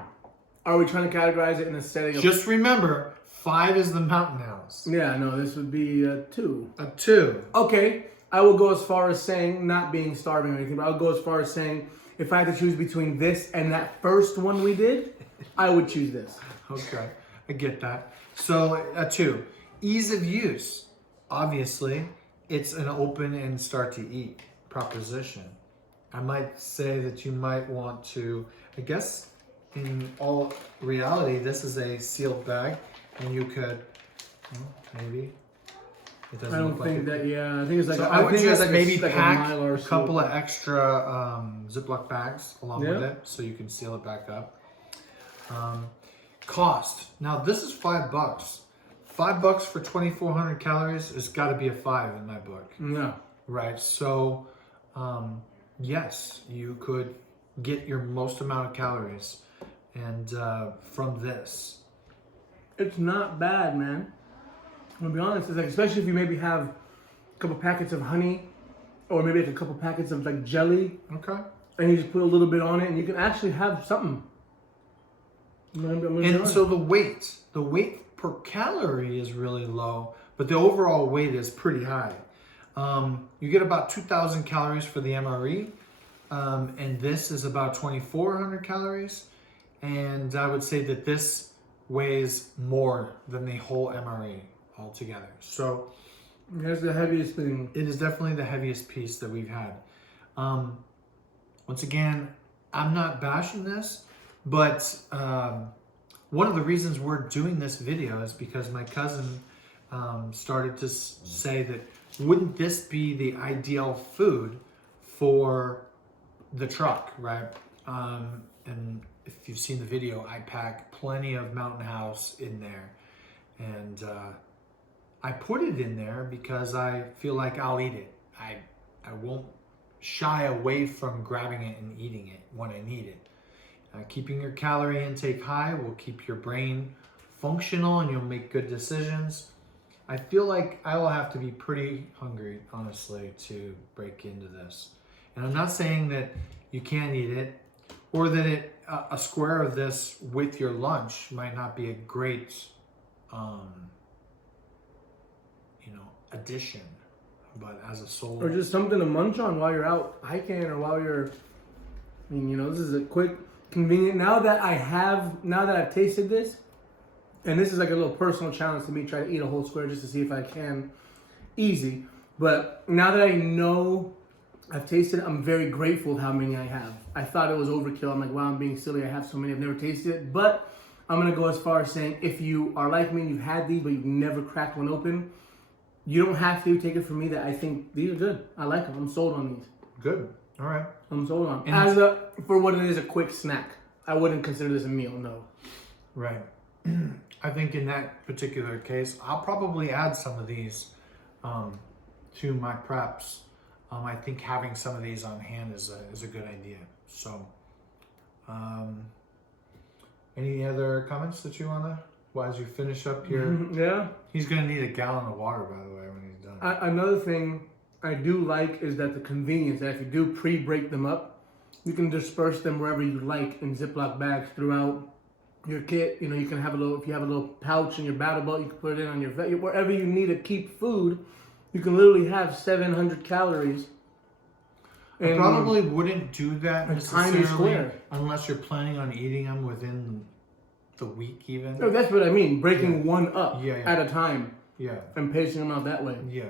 Are we trying to categorize it in a setting of... Just remember, 5 is the mountain house. Yeah, no, this would be a 2. A 2. Okay, I will go as far as saying, not being starving or anything, but I'll go as far as saying, if I had to choose between this and that first one we did, I would choose this. Okay, I get that. So a 2. Ease of use. Obviously, it's an open and start to eat proposition. I might say that you might want to, I guess, in all reality, this is a sealed bag, and you could, maybe. It doesn't I don't look like think it. that, yeah, I think it's like, So I I would think just it's maybe like pack Mylar a couple seal. of extra Ziploc bags along with Yeah. it, so you can seal it back up. Cost. Now this is $5. $5 for 2,400 calories has got to be a 5 in my book. Yeah. Right. So, yes, you could get your most amount of calories, and from this. It's not bad, man. I'm gonna be honest. It's like, especially if you maybe have a couple packets of honey, or maybe like a couple packets of like jelly, Okay. and you just put a little bit on it, and you can actually have something. I'm gonna be And honest. so the weight per calorie is really low, but the overall weight is pretty high. You get about 2,000 calories for the MRE, and this is about 2,400 calories. And I would say that this weighs more than the whole MRE altogether. So That's the heaviest thing. it is definitely the heaviest piece that we've had. Once again, I'm not bashing this, but one of the reasons we're doing this video is because my cousin started to say that wouldn't this be the ideal food for the truck, right? And if you've seen the video, I pack plenty of Mountain House in there, and I put it in there because I feel like I'll eat it. I won't shy away from grabbing it and eating it when I need it. Keeping your calorie intake high will keep your brain functional, and you'll make good decisions. I feel like I will have to be pretty hungry, honestly, to break into this. And I'm not saying that you can't eat it, or that a square of this with your lunch might not be a great, addition. But as a sole, Or just something to munch on while you're out hiking, or while you're, this is a quick, convenient. Now that I've tasted this, and this is like a little personal challenge to me, try to eat a whole square just to see if I can. Easy. But now that I know I've tasted it, I'm very grateful how many I have. I thought it was overkill. I'm like, wow, I'm being silly. I have so many. I've never tasted it. But I'm going to go as far as saying, if you are like me and you've had these, but you've never cracked one open, you don't have to take it from me that I think these are good. I like them. I'm sold on these. good. All right. I'm sold on. And For what it is, a quick snack. I wouldn't consider this a meal, no. Right. I think in that particular case, I'll probably add some of these to my preps. I think having some of these on hand is a good idea. So, any other comments that you wanna? Well, as you finish up here, Yeah. he's gonna need a gallon of water, by the way, when he's done. Another thing I do like is that the convenience that if you do pre-break them up, you can disperse them wherever you like in Ziploc bags throughout your kit. You know, you can have a little, if you have a little pouch in your battle belt, you can put it in on your wherever you need to keep food. You can literally have 700 calories. I probably wouldn't do that tiny necessarily square. unless you're planning on eating them within the week even. No, that's what I mean. Breaking one up Yeah. at a time Yeah, and pacing them out that way. yeah.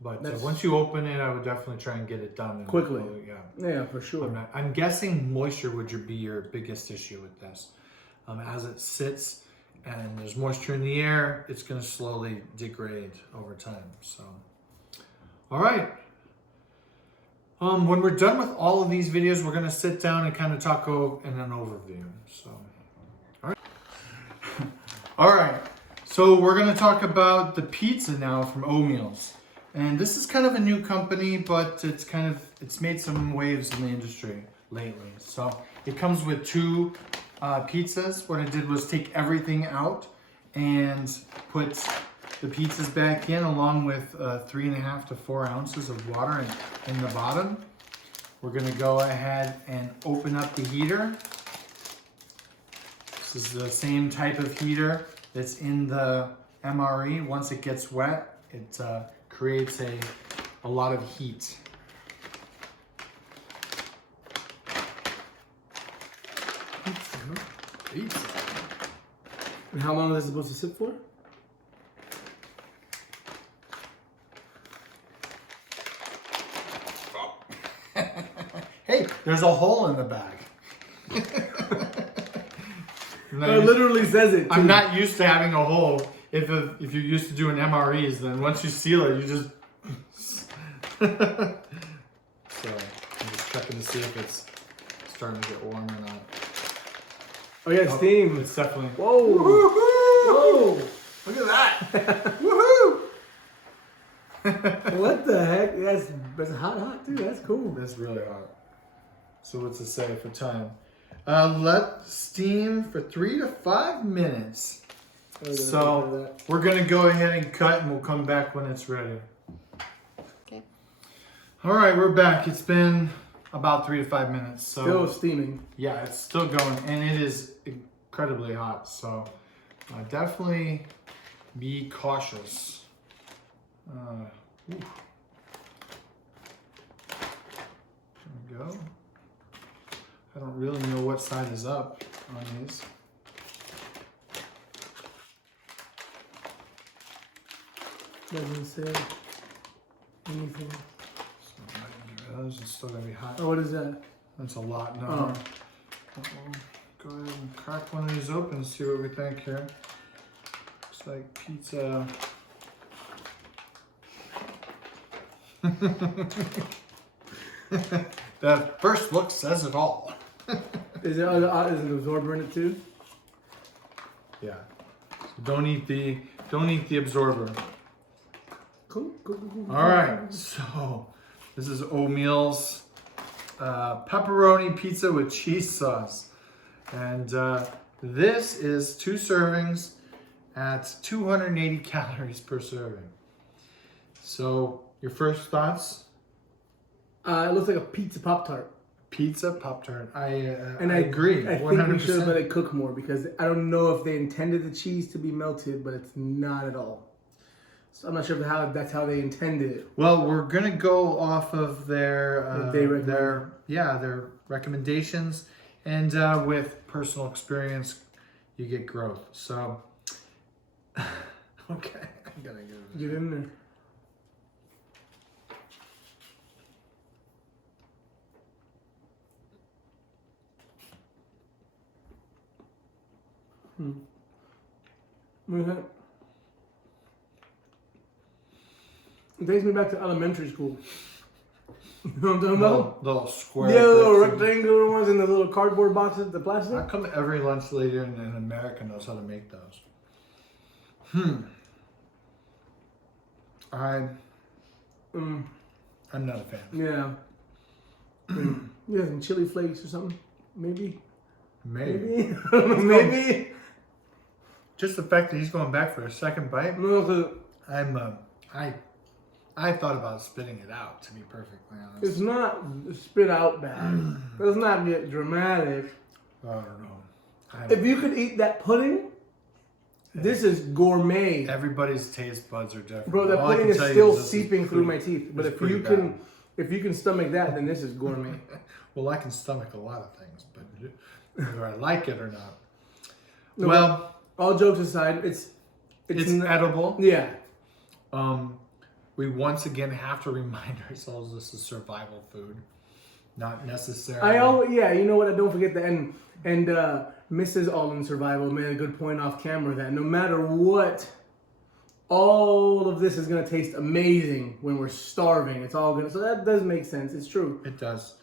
But That's- once you open it, I would definitely try and get it done Quickly. Yeah. Yeah, for sure. I'm guessing moisture would be your biggest issue with this. As it sits and there's moisture in the air, it's going to slowly degrade over time. So, all right. When we're done with all of these videos, we're going to sit down and kind of talk in an overview. So, all right. All right. So we're going to talk about the pizza now from O-Meals. And this is kind of a new company, but it's made some waves in the industry lately. So it comes with two pizzas. What I did was take everything out and put the pizzas back in, along with 3.5 to 4 ounces of water in the bottom. We're gonna go ahead and open up the heater. This is the same type of heater that's in the MRE. Once it gets wet, it creates a lot of heat. Pizza. And how long is it supposed to sit for? Hey, there's a hole in the bag. It literally says it. I'm not used to having a hole. If you're used to doing MREs, then once you seal it, you just. So I'm just checking to see if it's starting to get warm or not. Oh yeah, steam. It's definitely. Whoa! Woohoo! Whoa! Look at that! Woohoo! What the heck? That's hot too. That's cool. That's really hot. So what's it say for time? Let steam for 3 to 5 minutes. So we're gonna go ahead and cut, and we'll come back when it's ready. Okay. All right, we're back. It's been about 3 to 5 minutes. So Still steaming. yeah, it's still going, and it is incredibly hot. So definitely be cautious. There we go. I don't really know what side is up on these. Doesn't say anything. Those are still gonna be hot. Oh, what is that? That's a lot. No. Oh. Go ahead and crack one of these open and see what we think here. Looks like pizza. The first look says it all. Is there is an absorber in it too? Yeah. So don't eat the absorber. Cool. All right. So this is O-Meals pepperoni pizza with cheese sauce, and this is 2 servings at 280 calories per serving. So your first thoughts? It looks like a pizza Pop-Tart. Pizza Pop-Tart. I I agree. I 100%. think we should have let it cook more because I don't know if they intended the cheese to be melted, but it's not at all. So I'm not sure that's how they intended it. Well, we're gonna go off of their their recommendations, and with personal experience, you get growth. So, okay, I'm gonna Get in there. What is that? It takes me back to elementary school. You know what I'm talking about? Little square. Yeah, the little bricks. rectangular ones in the little cardboard boxes, the plastic. How come every lunch lady in America knows how to make those? I'm not a fan. Yeah. Yeah, some chili flakes or something. Maybe. Maybe. I don't know, maybe. Just the fact that he's going back for a second bite. No, 'cause I thought about spitting it out, to be perfectly honest. it's not spit out bad. Let's not get dramatic. I don't know. If you could eat that pudding, this is gourmet. Everybody's taste buds are different. Bro, that All I pudding can is tell you still this is seeping through my pretty- teeth. But it's if pretty you bad. can stomach that, then this is gourmet. Well, I can stomach a lot of things, but whether I like it or not. No, Well, all jokes aside, it's edible. yeah. We once again have to remind ourselves this is survival food, not necessarily. You know what? I don't forget that. And Mrs. All in Survival made a good point off camera that no matter what, all of this is gonna taste amazing when we're starving. It's all gonna. So that does make sense. It's true. It does.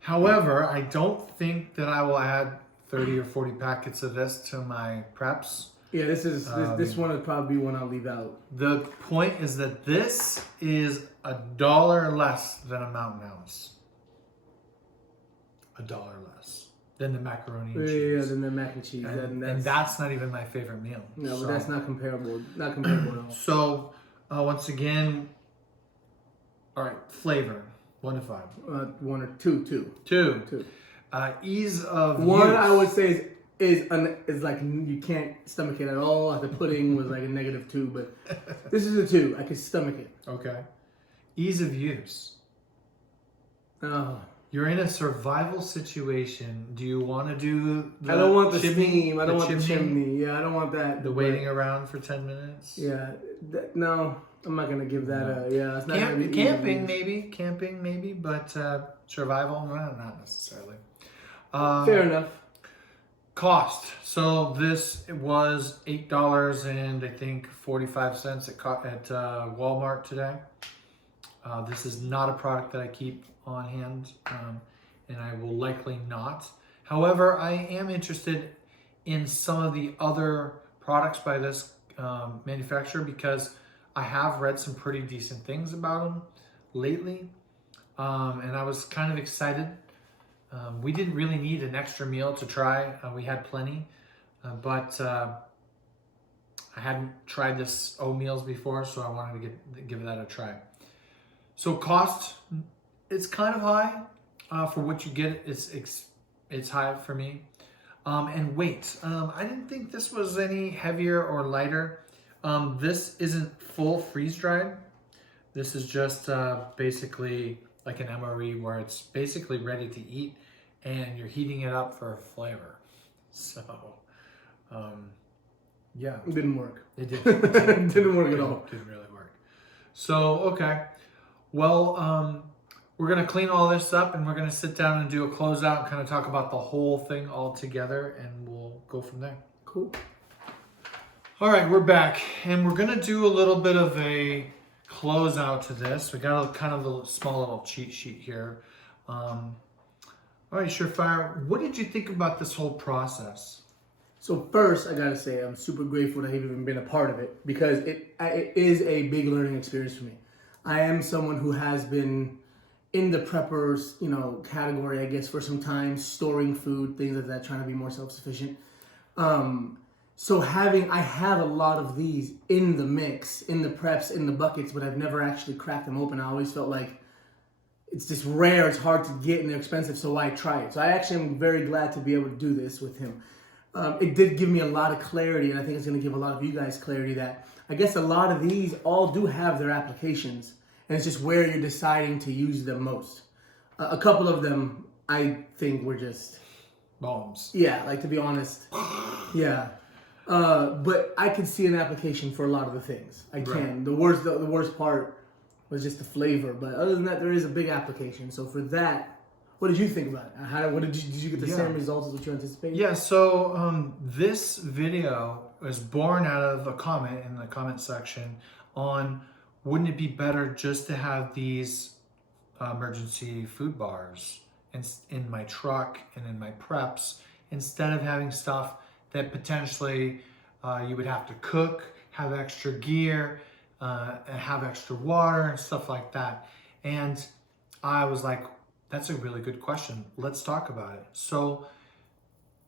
However, I don't think that I will add 30 or 40 packets of this to my preps. Yeah, this one would probably be one I'll leave out. The point is that this is $1 less than a Mountain House. $1 less than the macaroni and cheese. Yeah, then the mac and cheese. And that's not even my favorite meal. No, So- but that's not comparable. Not comparable at all. So, once again, all right, flavor, 1 to 5. 1 or 2, 2. 2. Ease of One use. I would say is like you can't stomach it at all. The pudding was like a -2, but this is a 2. I could stomach it. Okay. Ease of use. Oh, You're in a survival situation. Do you want to do the I don't want the chimney? steam. I don't want the chimney. Yeah, I don't want that. The waiting around for 10 minutes? Yeah, no, I'm not gonna give that a. Yeah, it's not gonna be Camping, easy. maybe, but survival, not necessarily. Fair enough. Cost. So this was $8 and I think 45 cents at Walmart today. This is not a product that I keep on hand, and I will likely not. However, I am interested in some of the other products by this manufacturer because I have read some pretty decent things about them lately, and I was kind of excited. We didn't really need an extra meal to try. We had plenty, but I hadn't tried this oatmeals before, so I wanted to give that a try. So cost, it's kind of high for what you get. It's high for me. And weight, I didn't think this was any heavier or lighter. This isn't full freeze dried. This is just basically like an MRE where it's basically ready to eat and you're heating it up for flavor. So, yeah. It didn't work. It didn't. It didn't work at all. Didn't really work. So, okay. Well, we're going to clean all this up and we're going to sit down and do a closeout and kind of talk about the whole thing all together and we'll go from there. Cool. All right, we're back and we're going to do a little bit of a closeout to this. We got a kind of a small little cheat sheet here. All right, Surefire, what did you think about this whole process? So first, I gotta say, I'm super grateful to have even been a part of it because it is a big learning experience for me. I am someone who has been in the preppers, category, I guess, for some time, storing food, things like that, trying to be more self-sufficient. So I have a lot of these in the mix, in the preps, in the buckets, but I've never actually cracked them open. I always felt like it's just rare, it's hard to get, and they're expensive, so why try it? So I actually am very glad to be able to do this with him. It did give me a lot of clarity, and I think it's going to give a lot of you guys clarity that I guess a lot of these all do have their applications, and it's just where you're deciding to use them most. A couple of them, I think, were just... Bombs. Yeah, like to be honest. Yeah. But I could see an application for a lot of the things. I can. Right. The worst part was just the flavor, but other than that, there is a big application. So for that, what did you think about it? Did you get the same results as what you anticipated? Yeah, so this video was born out of a comment in the comment section on wouldn't it be better just to have these emergency food bars in my truck and in my preps instead of having stuff that potentially you would have to cook, have extra gear, and have extra water and stuff like that. And I was like, that's a really good question. Let's talk about it. So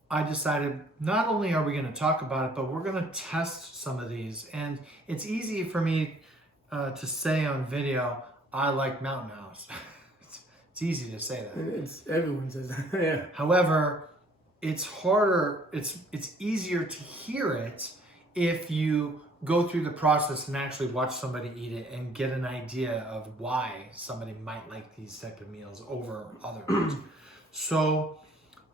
I decided not only are we going to talk about it, but we're going to test some of these. And it's easy for me to say on video, I like Mountain House. It's easy to say that. It's everyone says that. Yeah. However, it's harder, it's easier to hear it if you go through the process and actually watch somebody eat it and get an idea of why somebody might like these type of meals over other ones. So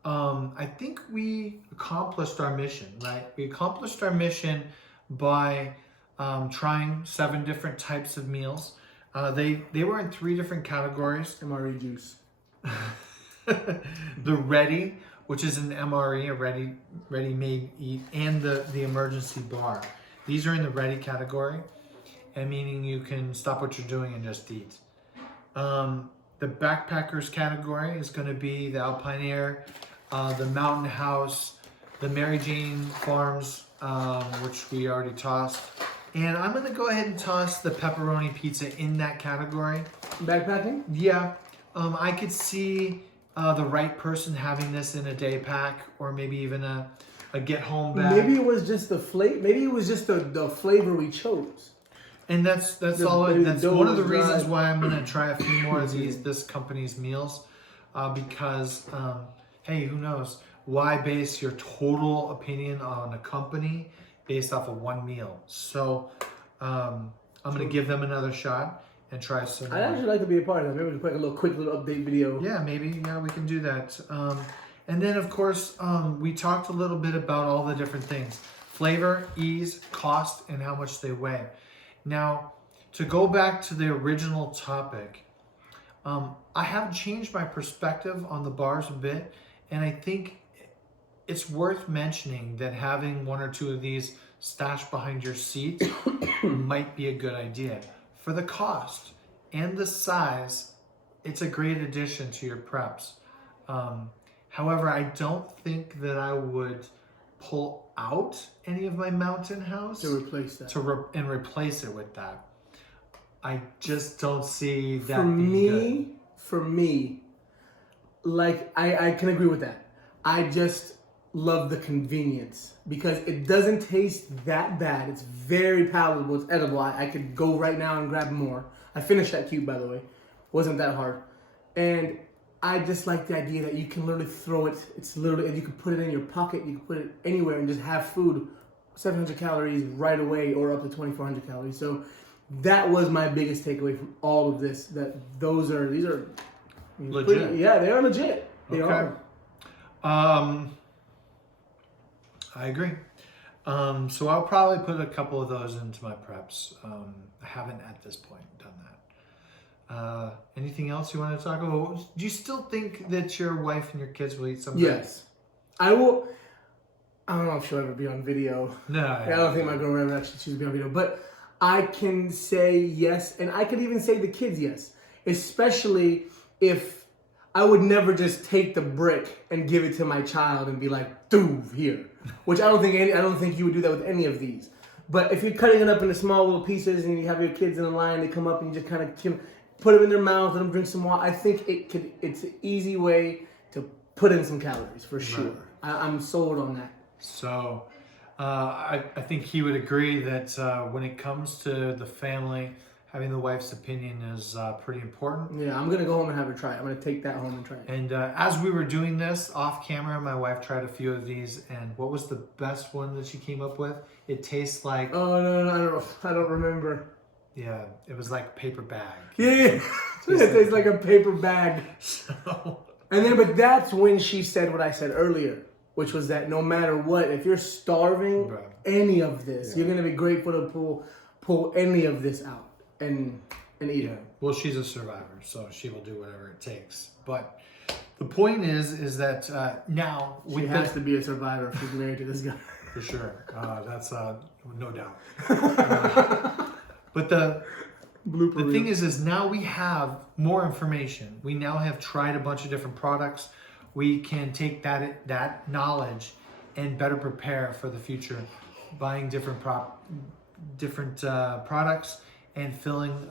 I think we accomplished our mission, right? We accomplished our mission by trying 7 different types of meals. They were in 3 different categories. MRE juice. The ready, which is an MRE, a ready-made eat, and the emergency bar. These are in the ready category, and meaning you can stop what you're doing and just eat. The backpackers category is going to be the Alpine Air, the Mountain House, the Mary Jane Farms, which we already tossed. And I'm going to go ahead and toss the pepperoni pizza in that category. Backpacking? Yeah, I could see the right person having this in a day pack, or maybe even a get home bag. Maybe it was just the flavor. Maybe it was just the flavor we chose. And that's one of the reasons why I'm gonna try a few more of this company's meals, because hey, who knows? Why base your total opinion on a company based off of one meal? So I'm gonna give them another shot and try some. I'd actually like to be a part of that. Maybe we can put a quick little update video. Yeah, maybe. Yeah, we can do that. And then, of course, we talked a little bit about all the different things. Flavor, ease, cost, and how much they weigh. Now, to go back to the original topic, I have changed my perspective on the bars a bit. And I think it's worth mentioning that having 1 or 2 of these stashed behind your seat might be a good idea. For the cost and the size, it's a great addition to your preps. However, I don't think that I would pull out any of my Mountain House To replace that. and replace it with that. I just don't see that For being good. For me, like I can agree with that. I just love the convenience because it doesn't taste that bad. It's very palatable. It's edible. I could go right now and grab more. I finished that cube, by the way. Wasn't that hard. And I just like the idea that you can literally throw it. It's literally, you can put it in your pocket. You can put it anywhere and just have food. 700 calories right away, or up to 2,400 calories. So that was my biggest takeaway from all of this. That these are Legit. yeah, they are legit. They Okay. are. I agree. So I'll probably put a couple of those into my preps. I haven't at this point done that. Anything else you want to talk about? Do you still think that your wife and your kids will eat some? Yes, I will. I don't know if she'll ever be on video. No. I don't think my girl will ever actually choose to be on video, but I can say yes, and I could even say the kids yes, especially if I would never just take the brick and give it to my child and be like, "Doof, here," which I don't think you would do that with any of these. But if you're cutting it up into small little pieces and you have your kids in a line, they come up and you just kind of put them in their mouth, let them drink some water. I think it's an easy way to put in some calories for sure. Right. I'm sold on that. So I think he would agree that when it comes to the family, having the wife's opinion is pretty important. Yeah, I'm gonna go home and have her try it. I'm gonna take that home and try it. And as we were doing this off camera, my wife tried a few of these, and what was the best one that she came up with? It tastes like, Oh no, I don't remember. yeah, it was like a paper bag. Yeah. It tastes like a paper bag. So, But that's when she said what I said earlier, which was that no matter what, if you're starving, Right. any of this, you're gonna be grateful to pull any of this out and eat yeah, it. well, she's a survivor, so she will do whatever it takes. But the point is that now She with has to be a survivor if she's married to this guy. for sure, that's no doubt. But Blooper the reel. thing is now we have more information. We now have tried a bunch of different products. We can take that knowledge and better prepare for the future, buying different products and filling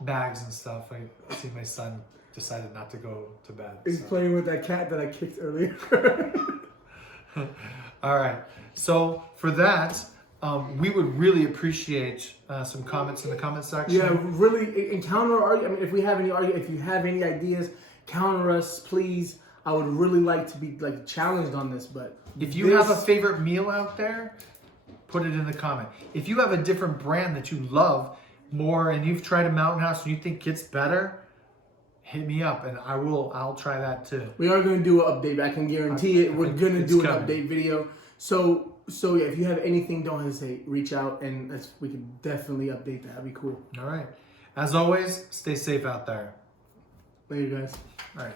bags and stuff. I see my son decided not to go to bed. He's so. playing with that cat that I kicked earlier. All right. So for that, we would really appreciate some comments in the comment section. Yeah, really encounter our. I mean, if we have any if you have any ideas, counter us, please. I would really like to be like challenged on this, but If you have a favorite meal out there, put it in the comment. If you have a different brand that you love more and you've tried a Mountain House and you think it's better, hit me up and I'll try that too. we are going to do an update. I can guarantee it. We're going to It's do an coming. update video. So yeah, if you have anything, don't hesitate. Reach out and we can definitely update that. That'd be cool. All right. As always, stay safe out there. Later, guys. All right.